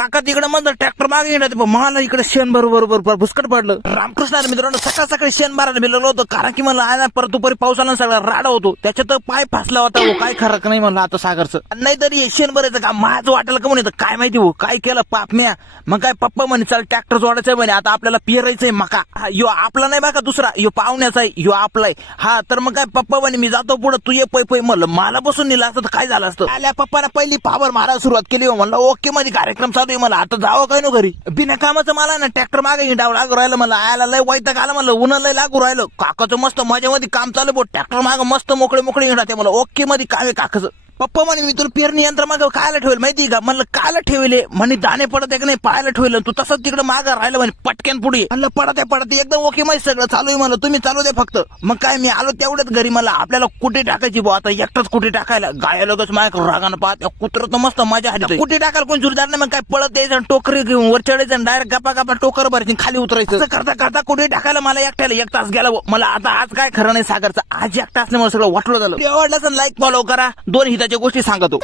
काका तिकडे म्हणलं ट्रॅक्टर मागे येणार पण मला इकडे शेण बरोबर भुसकट पडलं. रामकृष्ण मित्रांनो सकाळ सकाळी शेण मारायला मी लागलो होतो कारण की मला आहे ना परत दुपारी पावसाला सगळा राडा होतो त्याच्यात पाय फासला होता. काय खरं नाही म्हणलं आता सागरचं नाही तरी शेण भरायचं का माझं वाटेल का म्हणे काय माहिती हो काय केलं पाप म्या. मग काय पप्पा म्हणे चल ट्रॅक्टर जोडायचंय म्हणे आता आपल्याला पेरायचंय मका. यो आपला नाही बघा दुसरा यो पाहुण्याचा आहे यो आपलाय. हा तर मग काय पप्पा म्हणे मी जातो पुढे तू ये पै म्हणलं मला बसून नेलं असतं तर काय झालं असतं. आल्या पप्पाला पहिली पावर मारायला सुरुवात केली म्हणलं ओके मध्ये कार्यक्रम चालू आहे मला आता जावं काय नो घरी. बिना कामाचं मला ना ट्रॅक्टर मागे हिंडावं लागू राहिलं मला आयला लय वैताग आला म्हणलं उन्हा लय लागू राहिलं. काकाचं मस्त माझ्यामध्ये काम चालू बो ट्रॅक्टर मागं मस्त मोकळे हिंडा मला ओके मध्ये काम आहे काकाचं. पप्पा म्हणे मी तुला पेरणी यंत्र मागं कायला ठेवेल माहिती का म्हणलं कायला ठेवले म्हणे दाणे पडत आहे का नाही पाहायला ठेवलं तू तसंच तिकडे मागं राहिलं म्हणे पटक्यान पुढे म्हणलं पडत एकदम ओके माहिती सगळं चालू आहे म्हणलं तुम्ही चालू दे फक्त. मग काय मी आलो तेवढ्याच घरी मला आपल्याला कुठे टाकायची भाऊ आता एकटाच कुठे टाकायला गाया लगच माझ्या रागानं पाहत कुत्र तर मस्त मजा आली कुठे टाकायला कोण जोरदार नाही. मग काय पळत यायचं टोकरी घेऊन वर चढायचं डायरेक्ट गप्पा टोकर भरायची खाली उतरायचं करता कुठे टाकायला मला एकट्याला 1 तास गेला मला आता आज काय खरं नाही सागरचं आज 1 तास नाही मला सगळं वाटलं झालं. आवडलं लाईक फॉलो करा 2 हिताच्या गोष्टी सांगतो.